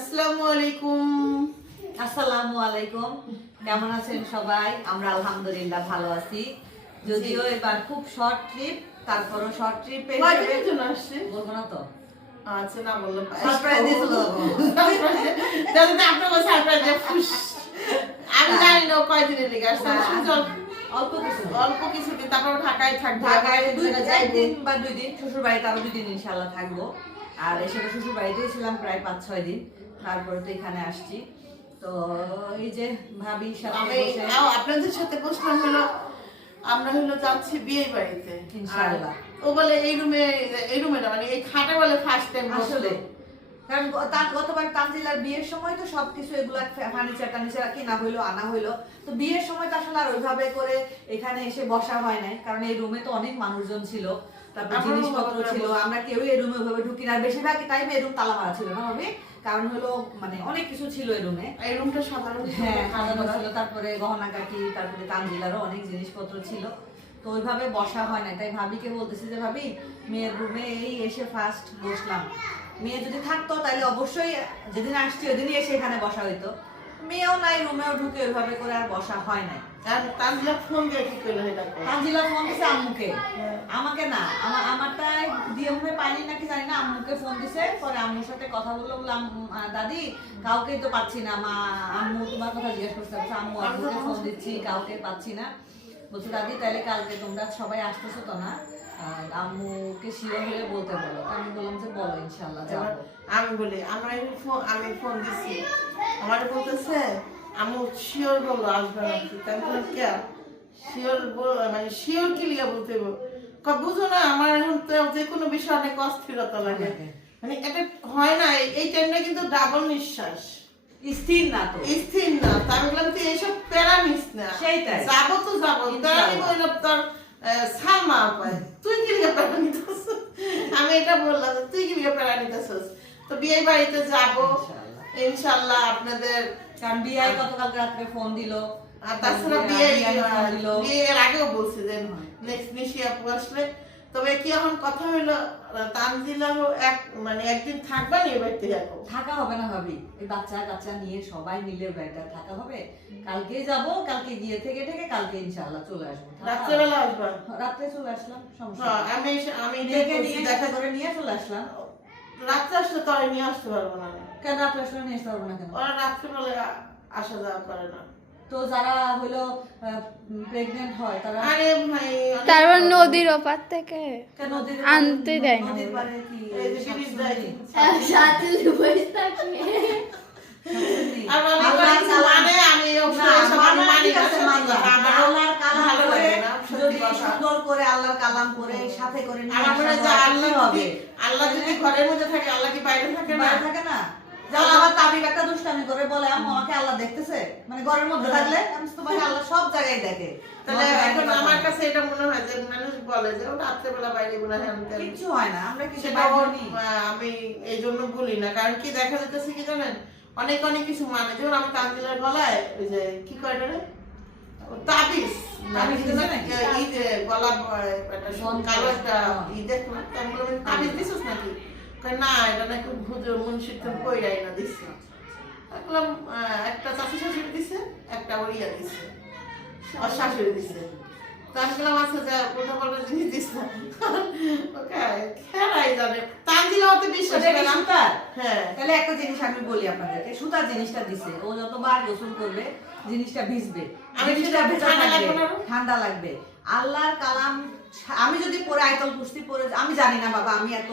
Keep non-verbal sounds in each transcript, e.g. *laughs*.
আসসালামু আলাইকুম আসসালামু আলাইকুম কেমন আছেন সবাই? আমরা আলহামদুলিল্লাহ ভালো আছি। যদিও এবার খুব শর্ট ট্রিপ তারপরও শর্ট ট্রিপ বলব না তো? আচ্ছা না বললাম সারপ্রাইজ দিয়ে চলে যাব *laughs* তাহলে তো আপনাকে সারপ্রাইজ দিয়ে। ফুস। আমি। জানি না কয়দিনের লেগে আসছে। অল্প অল্প কিছু অল্প কিছুদিন তারপর ঢাকায় থাকবে। ঢাকায় দুই। দিন বা দুই দিন শ্বশুর বাড়িতে আরও দুই দিন ইনশাল্লাহ থাকব। আর এসে শ্বশুর বাড়িতেই ছিলাম প্রায় পাঁচ ছয় দিন। তারপরে তো এখানে আসছি। তো এই যে ভাবি সাথে আপনাদের সাথে বসলাম হলো আমরা হলো যাচ্ছি বিয়ে বাড়িতে। ইনশাআল্লাহ। ও বলে এই রুমে এই রুমে না মানে এই খাটে বলে ফার্স্ট টাইম আসলে। কারণ তার গতবার বিয়ের সময় তো সবকিছু এগুলা ফার্নিচার টার্নিচার কিনা হইল আনা হইল। তো বিয়ের সময় তো আসলে আর ওইভাবে করে এখানে এসে বসা হয় নাই। কারণ এই রুমে তো অনেক মানুষজন ছিল তারপর জিনিসপত্র ছিল। আমরা কেউ এই রুমে ওইভাবে ঢুকি না। বেশিরভাগ টাইমে এই রুম তালা মারা ছিল না ভাবি? কারণ হলো মানে অনেক কিছু ছিল এই রুমে এই রুমটা সাধারণ হ্যাঁ সাজানো ছিল তারপরে গহনা কাটি তারপরে তানজিলারও অনেক জিনিসপত্র ছিল। তো ওইভাবে বসা হয় না তাই ভাবিকে বলতেছি যে ভাবি মেয়ের রুমে এই এসে ফার্স্ট বসলাম। মেয়ে যদি থাকতো তাহলে অবশ্যই যেদিন আসছি ওই দিনই এসে এখানে বসা হইতো। মেয়েও নাই রুমেও ঢুকে ওইভাবে করে আর বসা হয় নাই। তানজিলা ফোন দিয়ে কি করল এটা তানজিলা ফোন দিছে আম্মুকে। হ্যাঁ। আমাকে না আমার আমারটাই দিয়ে মনে পাইনি নাকি জানি না আম্মুকে ফোন দিছে। পরে আম্মুর সাথে কথা বলল বললাম দাদি কাউকেই তো পাচ্ছি না। মা আম্মু তোমার কথা জিজ্ঞেস করছে আম্মু আম্মুকে ফোন দিচ্ছি কাউকে পাচ্ছি না। বলছে দাদি তাহলে কালকে তোমরা সবাই আসতেছো তো না? আম্মুকে শিওর হলে বলতে বলো। আমি বললাম যে বলো ইনশাল্লাহ যাব। আমি বলি আমরা আমি ফোন দিছি। আমার বলতেছে আমি শিওর বলব আসবে না তাই বললাম, কে শিওর মানে শিওর কি বলতে বুঝো না আমার এখন তো যে কোনো বিষয় অনেক অস্থিরতা লাগে। মানে এটা হয় না এই- টাইমটা কিন্তু ডাবল নিঃশ্বাস। স্থির না তো। স্থির না তাই বললাম তুই এইসব প্যারা নিস না। সেইটাই। যাব তো যাব। প্যারা নিব তোর সালমা তুই কি লিগে প্যারা আমি এটা বললাম তুই কি লিগে প্যারা নিতেছিস? তো বিয়ে বাড়িতে যাব। ইনশাল্লাহ আপনাদের কারণ গতকালকে রাত্রে ফোন দিলো আর তাছাড়া দিলো। বিয়ের আগেও বলছি যে নেক্সট আসলে তবে কি এখন কথা এক মানে একদিন থাকবা নি এবার থেকে এখন? থাকা হবে না ভাবি। এই বাচ্চা কাচ্চা নিয়ে সবাই মিলে বেড়াতে থাকা হবে। কালকে যাব কালকে গিয়ে থেকে থেকে কালকে ইনশাআল্লাহ চলে আসব। রাত্রেবেলা আসবা? রাত্রে চলে আসলাম সমস্যা হ্যাঁ, আমি আমি নিয়ে দেখা করে নিয়ে চলে আসলাম। রাত্রে আসলে তো আর নিয়ে আসতে পারব না। আমি। কেন রাত্রে আসলে নিয়ে আসতে পারব না কেন? ওরা রাত্রেবেলা আসা যাওয়া করে না। তো যারা হলো প্রেগনেন্ট হয় তারা আরে ভাই তারপর নদীর ওপার থেকে নদীর আনতে দেয় না। আল্লাহ যদি ঘরের মধ্যে থাকে আল্লাহ কি বাইরে থাকে না? থাকে না? যেমন আমার তাবিব একটা দুষ্টামি করে বলে আম্মু আমাকে আল্লাহ দেখতেছে মানে ঘরের মধ্যে থাকলে আমি তোমাকে আল্লাহ সব জায়গায় দেখে তাহলে এখন আমার কাছে এটা মনে হয় যে মানুষ বলে যে ও রাত্রেবেলা বাইরে গুলো হ্যান ত্যান। হয় না আমরা কিছু সেটা বাইরে ওর, নিই। আহ, আমি এই জন্য বলি না কারণ কি দেখা যেতেছে কি জানেন অনেক অনেক কিছু মানে যেমন আমি তানজিলার গলায় ওই যে কি কয় রে? তাবিজ তাবিজ তাবিজ দিছে নাকি? এই যে গলা একটা কালো একটা হ্যাঁ। ই দেখলাম তো তাবিজ দিছিস নাকি না এটা নাকি ভুজো মুন্সির তুমি কইরাই না দিছি। দেখলাম একটা চাচি শাশুড়ি দিছে একটা ওরিয়া দিছে আর শাশুড়ি দিছে। তো আমি বললাম আচ্ছা পাল্টা জিনিস দিস না। খেলাই জানে। তানজিলা অত বিশ্বাস করে না। সুতার? হ্যাঁ। তাহলে একটা জিনিস আমি বলি আপনাদেরকে সুতার জিনিসটা দিছে। ও যতবার গোসল করবে জিনিসটা ভিজবে। আমি সেটা ঠান্ডা লাগবে? ঠান্ডা লাগবে। আল্লাহর কালাম আমি যদি পরে আয়তল কুস্তি পরে আমি জানি না বাবা আমি এত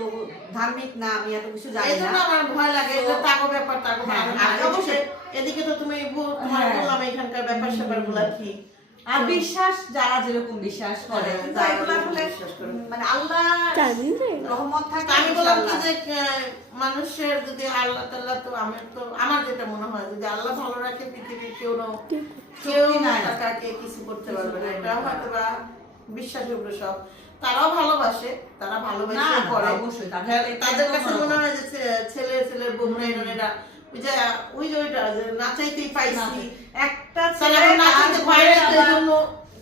ধার্মিক না আমি এত কিছু জানি না আমার ভয় লাগে যে তাকো ব্যাপার তাকো হ্যাঁ, অবশ্যই। এদিকে তো তুমি বল- তোমার হ্যাঁ। বললাম এখানকার ব্যাপার স্যাপারগুলা কি আর বিশ্বাস যারা যেরকম বিশ্বাস করে হ্যাঁ, করে। মানে আল্লাহ রহমত থাকে আমি বললাম ইনশাআল্লাহ। যে মানুষের যদি আল্লাহ তাল্লাহ তো আমার তো আমার যেটা মনে হয় যদি আল্লাহ ভালো রাখে পৃথিবীর কেউ কেউ নাই। তাকে কিছু করতে পারবে না এটা হয়তো বা বিশ্বাসের উপরে সব। তারাও ভালোবাসে তারা ভালোবাসে করে অবশ্যই, তাদের হ্যাঁ, কাছে মনে হয় যে ছেলে ছেলে ছেলের বউরা এরা ওই যে ওই যে ওইটা নাচাইতেই পাইছি। একটা ছেলে নাচাইতে জন্য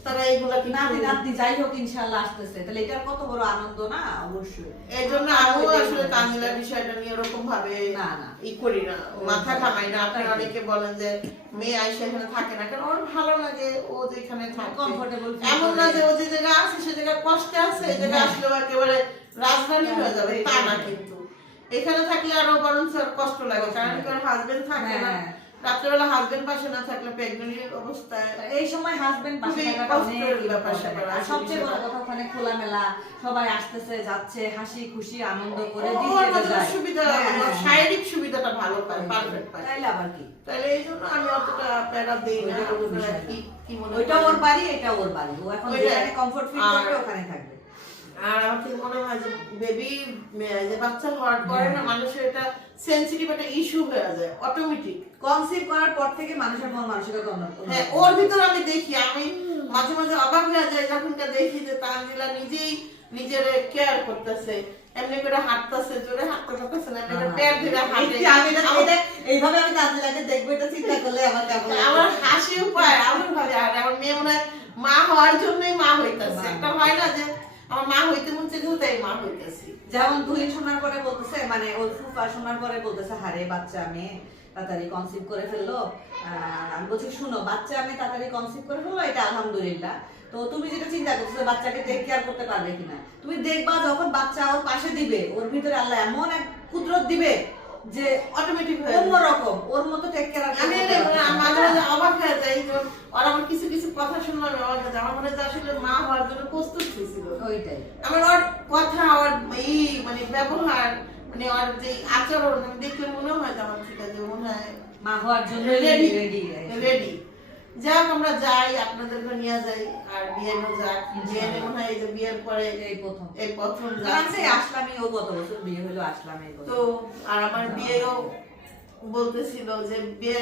তারা এইগুলা কি নাতি যাই হোক ইনশাল্লাহ আসতেছে। তাহলে এটার কত বড় আনন্দ না? অবশ্যই। এই জন্য আমিও আসলে তানজিলার বিষয়টা নিয়ে ওরকম ভাবে না, না। ই করি না মাথা ঘামাই না। আপনি অনেকে বলেন যে মেয়ে আইসা এখানে থাকে না। কারণ ওর ভালো লাগে ও যেখানে থাকে। Comfortable এমন না যে ও যে জায়গায় আছে সে জায়গায় কষ্টে আছে এই জায়গায় আসলে একেবারে রাজধানী হয়ে যাবে। তা না কিন্তু। এখানে থাকলে আরও বরঞ্চ কষ্ট লাগে। কারণ কারণ হাজবেন্ড থাকে না। হ্যাঁ। রাত্রেবেলা হাজবেন্ড পাশে না থাকলে প্রেগনেন্ট অবস্থায় এই সময় হাজবেন্ড পাশে আছে সবচেয়ে বড় কথা ওখানে খোলামেলা সবাই আসতেছে যাচ্ছে হাসি খুশি আনন্দ করে। সুবিধা হ্যাঁ, হ্যাঁ। শারীরিক সুবিধাটা ভালো পায় পারফেক্ট পায়। তাইলে আবার কি? এই জন্য আমি অতটা প্যারা দিই না। কি মনে ওইটা ওর বাড়ি এটা ওর বাড়ি। ও এখন। যেখানে কমফর্ট ফিল করবে ওখানে থাকবে। আর আমার থেকে মনে হয় যে বেবি যে বাচ্চা হওয়ার পরে না মানুষের এটা সেনসিটিভ একটা ইস্যু হয়ে যায় অটোমেটিক কনসিভ করার পর থেকে মানুষের মন মানসিকতা হ্যাঁ ওর ভিতর আমি দেখি আমি মাঝে মাঝে অবাক হয়ে যাই যখনটা দেখি যে তানজিলা নিজেই নিজের কেয়ার করতেছে এমনি করে হাঁটতেছে জোরে হাঁটতে পারতেছে না এমনি ধরে হাঁটে। আমি এটা- এইভাবে আমি তানজিলাকে দেখব এটা চিন্তা করলে আমার কেমন আমার হাসি উপায় আমার ভাবে আর আমার মেয়ে মনে মা হওয়ার জন্যই মা হইতাছে। একটা হয় না যে আমার মা হইতে মন চাইছে তাই মা হইতাছি। যেমন দুই শোনার পরে বলতেছে মানে ওর ফুফা শোনার পরে বলতেছে হারে বাচ্চা মেয়ে তাড়াতাড়ি কনসিভ করে ফেলল। আমি বলছি শুনো বাচ্চা আমি তাড়াতাড়ি কনসিভ করে ফেলল এটা আলহামদুলিল্লাহ। তো তুমি যেটা চিন্তা করছ বাচ্চাকে টেক কেয়ার করতে পারবে কিনা তুমি দেখবা যখন বাচ্চা ওর পাশে দিবে ওর ভিতরে আল্লাহ এমন এক কুদরত দিবে যে অটোমেটিক অন্যরকম ওর মতো টেক কেয়ার আমি মাঝে মাঝে অবাক হয়ে যাই ওর আমার কিছু কিছু কথা শুনলাম আমি অবাক হয়ে যাই। আমার মনে হয় আসলে মা হওয়ার জন্য প্রস্তুত ওইটাই আমার ওর কথা ওর ই মানে ব্যবহার মানে ওর যে আচরণ দেখলে মনে হয় যে আমার ঠিক আছে মনে হয় মা হওয়ার জন্য রেডি রেডি যাক আমরা যাই আপনাদেরকে নিয়ে যাই আর বিয়েরও যাক। বিয়ের মনে হয় এই যে বিয়ের পরে এই প্রথম। এই প্রথম যাচ্ছে। আসলামই ও গত বছর বিয়ে হলো আসলাম তো আর আমার বিয়েও বলতেছিল যে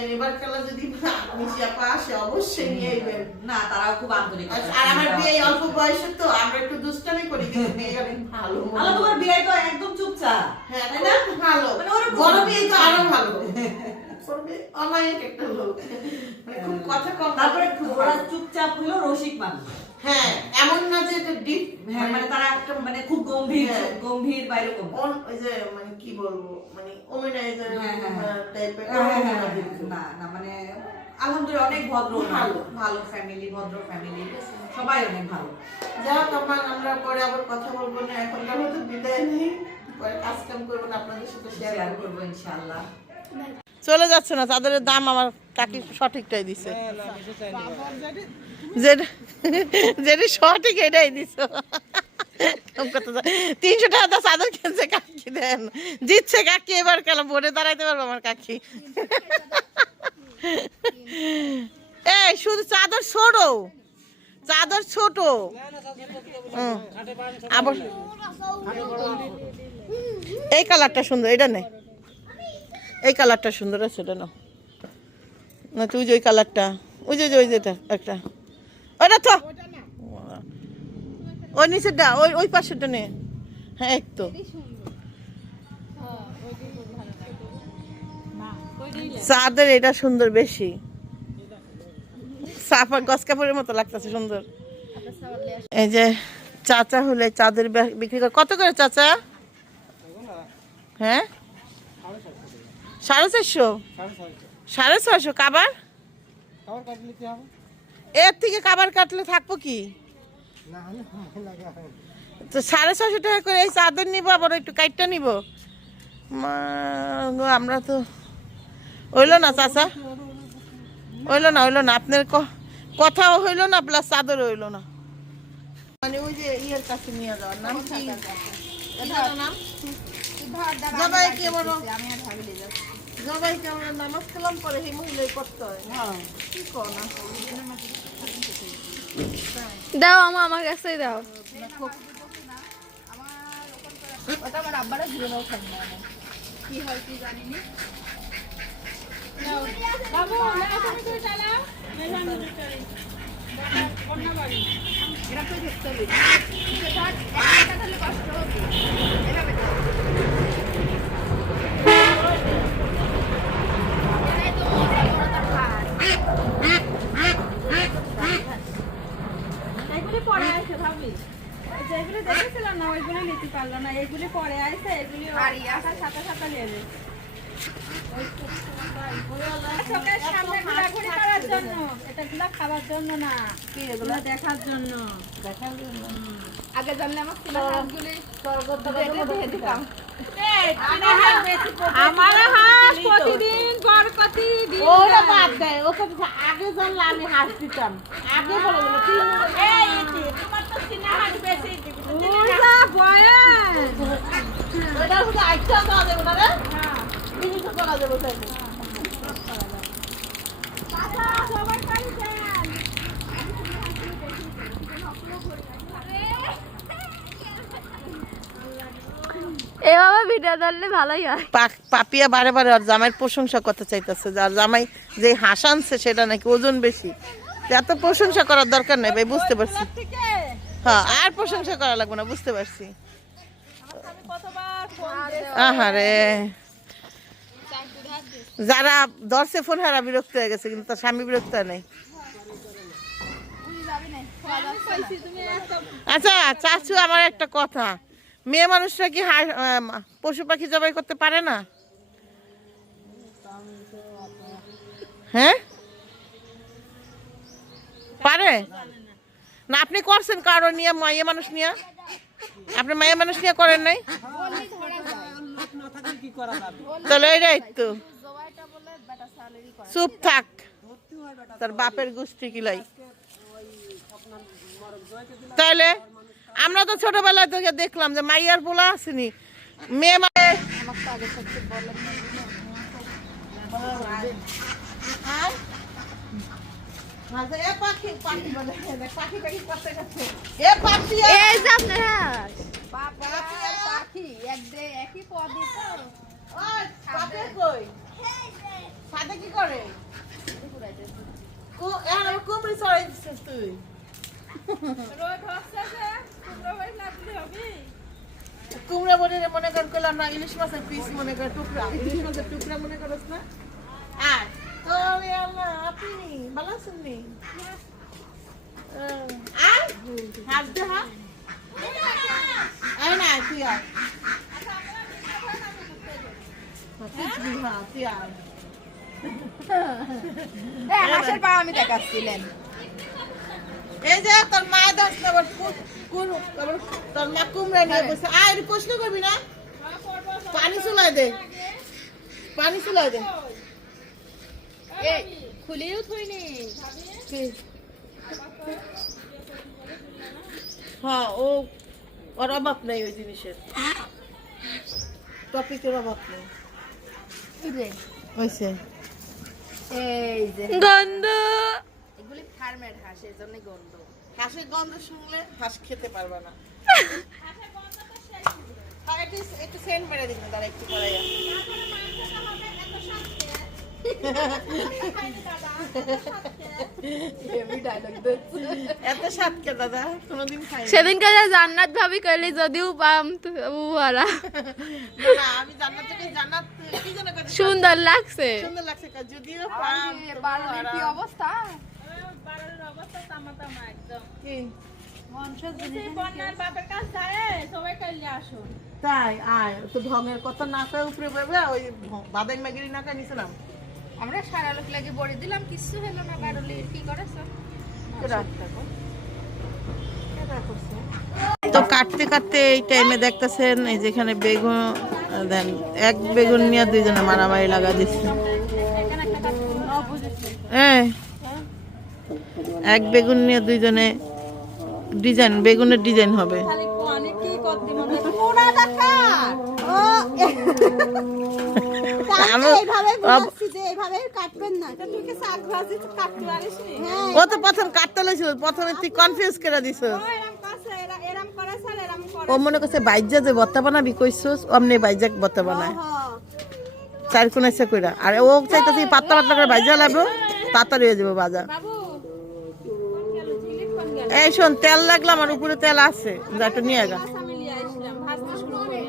এবার খেলা যদি মিশি আপা আসে অবশ্যই নিয়ে আইবেন। না তারাও খুব আন্তরিক। আর আর আমার বিয়ে অল্প বয়সে তো আমরা একটু দুষ্টামি করি কিন্তু অনেক ভালো। আলো তোমার বিয়ে তো একদম চুপচাপ। হ্যাঁ তাই না? ভালো। মানে ওরকম বড় বিয়ে তো আরও ভালো। *laughs* বড় একটা লোক। মানে খুব কথা কম। তারপরে ওরা চুপচাপ হলো রসিক মানুষ। হ্যাঁ এমন না যে এটা ডিপ হ্যাঁ মানে তারা একটা মানে খুব গম্ভীর হ্যাঁ। গম্ভীর বা এরকম। ওই যে মানে কি বলব? মানে ওমেনাইজার হ্যাঁ, হ্যাঁ, হ্যাঁ। টাইপের। না না মানে আলহামদুলিল্লাহ অনেক ভদ্র ভালো। ভালো ফ্যামিলি ভদ্র ফ্যামিলি সবাই অনেক ভালো। যাক আমার আমরা পরে আবার কথা বলব না। মতো বিদায় নেই। পরে কাজ কাম করব না আপনাদের সাথে শেয়ার করব। ইনশাআল্লাহ। চলে যাচ্ছে না চাদরের দাম আমার কাকি সঠিকটাই দিছে। যেটা সঠিক এটাই দিছ। তিনশো টাকা চাদর কিনছে কাকি, দেন। জিতছে কাকি, এবার কেন বোর্ডে দাঁড়াইতে পারব আমার কাকি? এই, শুধু চাদর ছোট। চাদর ছোট। আবার এই কালারটা সুন্দর, এটা নেই এই কালারটা সুন্দর আছে, এটা না, তুই যে ওই কালারটা, ওই যে, ওই যেটা একটা। ওইটা তো ওই নিচেরটা ওই ওই পাশেরটা নে। হ্যাঁ এই তো। চাঁদের এটা সুন্দর বেশি। সাফা গস কাপড়ের মতো লাগতেছে সুন্দর। এই যে চাচা হলে চাঁদের বিক্রি করে কত করে চাচা? হ্যাঁ? সাড়ে চারশো? সাড়ে ছয়শো। কাবার? এর থেকে কাবার কাটলে থাকব কি? তো সাড়ে ছয়শো টাকা করে এই চাদর নিবো আবার একটু কাইটটা নিব। মা আমরা তো হইল না চাচা? হইল না হইল না আপনার কথাও হইল না প্লাস চাদর হইল না। মানে ওই যে ইয়ের কাছে নিয়ে যাওয়ার নাম কি? নাম? জবাই কে জবাই কে নামাজ কালাম পরে এই মহিলাই করতে হয়। কি কর না? দাও আমা আমার কাছেই দাও। কি হয় কি এটা কষ্ট হবে এভাবে দাও। এরাই তো মজা, ওরা তো খায়। যেগুলি দেখেছিলাম না ওইগুলি নিতে পারল না এইগুলি পরে আসে এগুলি আসার সাথে সাথে নেবে। চোখের সামনে ঘোরাঘুরি করার জন্য। এটা গুলা খাবার জন্য না এগুলো? দেখার জন্য। আগে জানলে আমার সিনেমা হাঁসগুলি দেখে দেখে দিতাম। আমার হাঁস প্রতিদিন বরকতি দিন ওরা বাদ দেয় ওকে আগে জানলে আমি হাস দিতাম। আগে বলে ওরা বয়স ওটা শুধু এভাবে ভিডিও ধরলে ভালোই হয়। পাপিয়া বারে বারে ওর জামাইয়ের প্রশংসা করতে চাইতেছে। যার জামাই যে হাঁস আনছে, সেটা নাকি ওজন বেশি। এত প্রশংসা করার দরকার নেই ভাই, বুঝতে পারছি। হ্যাঁ। আর প্রশংসা করা লাগবে না বুঝতে পারছি। আহারে। যারা দর্শে ফোন হারা বিরক্ত হয়ে গেছে কিন্তু তার স্বামী বিরক্ত নাই। আচ্ছা চাচু আমার একটা কথা। মেয়ে মানুষরা কি পশু পাখি জবাই করতে পারে না? হ্যাঁ? পারে? না আপনি করছেন কারও নিয়ে মাইয়া মানুষ নিয়ে? আপনি মাইয়া মানুষ নিয়ে করেন নাই? তাহলে এটাই তো চুপ থাক। তার বাপের গোষ্ঠী কিলাই তাহলে আমরা তো ছোটবেলায় থেকে দেখলাম যে মাইয়ার পোলা আসেনি। মেয়ে মানে আর? কি করে? কুমড়ি চড়াই দিছিস তুই। কুমড়ো মনে কর করলাম না ইলিশ মাছের পিস মনে কর টুকরা। ইলিশ মাছের টুকরা মনে করস না? আর আর হাঁসের পা আমি দেখাচ্ছিলেন এই যে তোর মায়ের দাস না আবার কু- কুর- আবার তোর মা কুমড়া নিয়ে বসে আয় রে, প্রশ্ন করবি না পানি চুলাই দে পানি চুলাই দে এই খুলেও থইনি কি? হ্যাঁ ও ওর অভাব নেই ওই জিনিসের। টপিকের অভাব নেই। হয়েছে এই যে। গন্ধ। এগুলি ফার্মের হাঁস এর জন্য গন্ধ। হাঁসের গন্ধ শুনলে হাঁস খেতে পারবে না। *laughs* হ্যাঁ, একটু সেন্ট মেরে দিন তারা একটু পরে এত স্বাদ কে দাদা কোনোদিন খাই সেদিনকে যে জান্নাত ভাবি কইলি যদিও পাম সুন্দর লাগছে। তাই আয় তো ঢঙের কথা না কয়ে উপরে বেবে ওই বাদাই মাগিরি না কয়ে নিছিলাম আমরা সারা লোক লাগে বড়ি দিলাম কিছু হলো না বাড়লির কি করেছ? তো কাটতে কাটতে এই টাইমে দেখতেছেন এই যেখানে বেগুন দেন এক বেগুন নিয়ে দুইজনে মারামারি লাগা দিচ্ছে। এই, এক বেগুন নিয়ে দুইজনে ডিজাইন বেগুনের ডিজাইন হবে আমি- আব- ও তো প্রথম কাটতে লইছিল প্রথমে তুই কনফিউজ করে দিছ। ও মনে করছে বাইজা যে বত্তা বানাবি কইছস অমনি বাইজা বত্তা বানায়। চার কোন এসে কইরা। আর ও চাইতে তুই পাতলা পাতলা করে বাইজা লাগবো তাড়াতাড়ি হয়ে যাব বাজা এই শোন তেল লাগল আমার উপরে তেল আছে যা নিয়ে গা।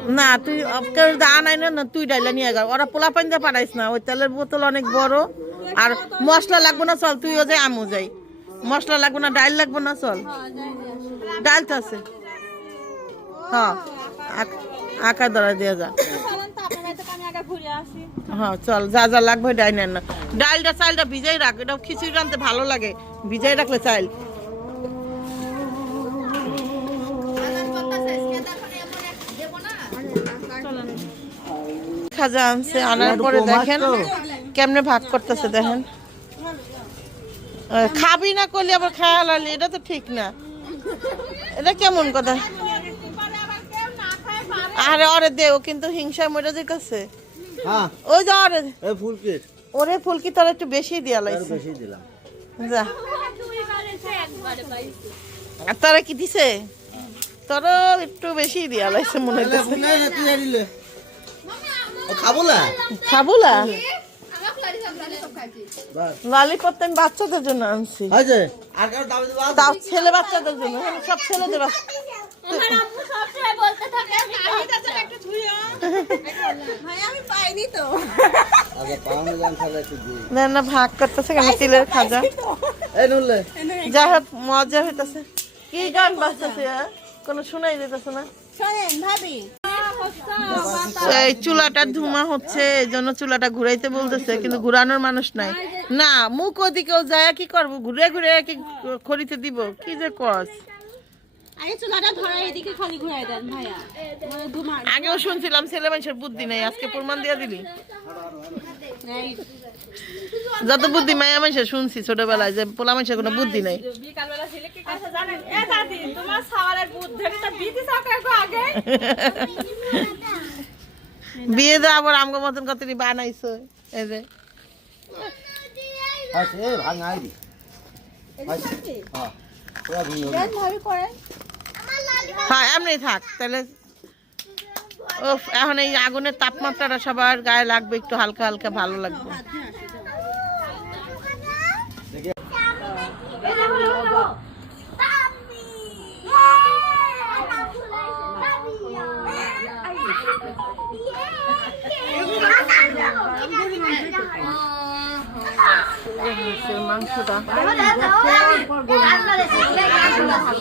না, তুই কেউ আনাই না, তুই ডাইলা নিয়ে গা ওরা পোলা পানি দিয়ে পাঠাইস না, ওই তেলের বোতল অনেক বড়, আর মশলা লাগবো না, চল, তুইও যাই আমু যাই। মশলা লাগবো না, ডাইল লাগবো না, চল। ডাইল তো আছে। হ্যাঁ আক- ধরা দিয়ে যা। হ্যাঁ চল, যা যা লাগবে ডাই নেন না। ডালটা চালটা ভিজাই রাখ এটা খিচুড়ি রানতে ভালো লাগে। ভিজাই রাখলে চাল খাজা আনছে আনার পরে দেখেন কেমনে ভাগ করতেছে দেখেন খাবি না করলে আবার খায়া লালি এটা তো ঠিক না এটা কেমন কথা আরে ওরে দে ও কিন্তু হিংসায় মরে যেতেছে হ্যাঁ ওই যে ওরে এই ফুলকিট ওরে ফুলকি তোর একটু বেশি দিয়া আর লাইছে বেশি দিলাম যা আর তারা কি দিছে তোরও একটু বেশি দিয়া লাগছে মনে এলে খাবুলা? লালিপপ তো আমি বাচ্চাদের জন্য আনছি। তাও ছেলে বাচ্চাদের জন্য সব ছেলেদের না। না ভাগ করতেছে কেন? তিলের খাজা। এই যাই হোক মজা হইতেছে। কি গান বাজতেছে হ্যাঁ? কোনো শোনাই দিতেছে না? শোনেন ভাবি। এই চুলাটা ধুমা হচ্ছে এই জন্য চুলাটা ঘুরাইতে বলতেছে, কিন্তু ঘুরানোর মানুষ নাই। না, মুখ ওদিকেও যায়, কি করব? ঘুরে ঘুরে কি খড়িতে দিব, কি যে কস? আগেও শুনছিলাম ছেলে মানুষের বুদ্ধি নেই আজকে প্রমাণ দিয়ে দিলি। যত বুদ্ধি মায়া মানুষের শুনছি ছোটবেলায় যে পোলা মানুষের কোনো বুদ্ধি নেই। বিকালবেলা ছেলে কি কথা জানেন এ দাদি তোমার সাওয়ারের বুদ্ধিটা বিধি সরকার আগে? বিয়ে দে আবার আমগো মতন কত বানাইছো এই যে। আছে ভাঙাই হ্যাঁ এমনি থাক তাহলে ও এখন এই আগুনের তাপমাত্রাটা সবার গায়ে লাগবে একটু হালকা হালকা ভালো লাগবে। মাংসটা। Ha ha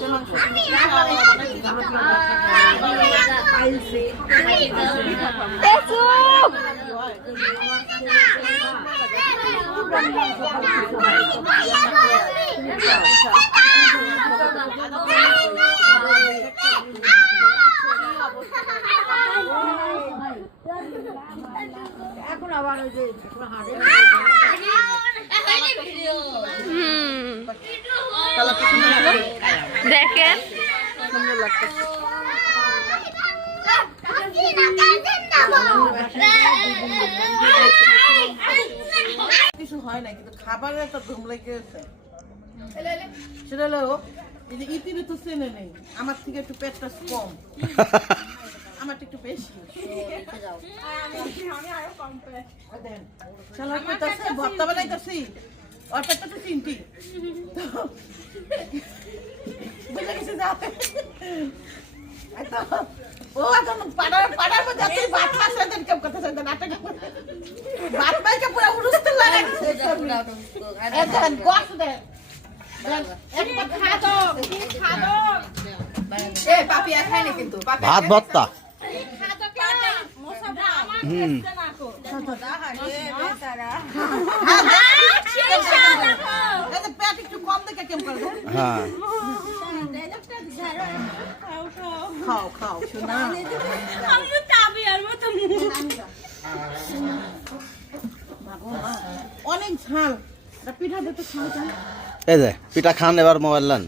ha! হুম। দেখেন। সুন্দর লাগছে কিছু হয় না কিন্তু খাবারের একটা ধুম লেগে গেছে সেটা হলো এই তো চেনে নেই আমার থেকে একটু পেটটা কম। *laughs* আমারটা একটু বেশি কইতাছে ভর্তা বানাইতাছি ওর পেটটা তো চিনতি তো বুঝে গেছি ও এখন পাড়ার পাড়ার মধ্যে আপনি ভাত খাচ্ছে দেন কেউ কথা নাটক পুরো উড়ুস্তে গোস খা তো ভাত ভর্তা শোনা অনেক ঝাল পিঠা পিঠা খান এবার মোবাইল লান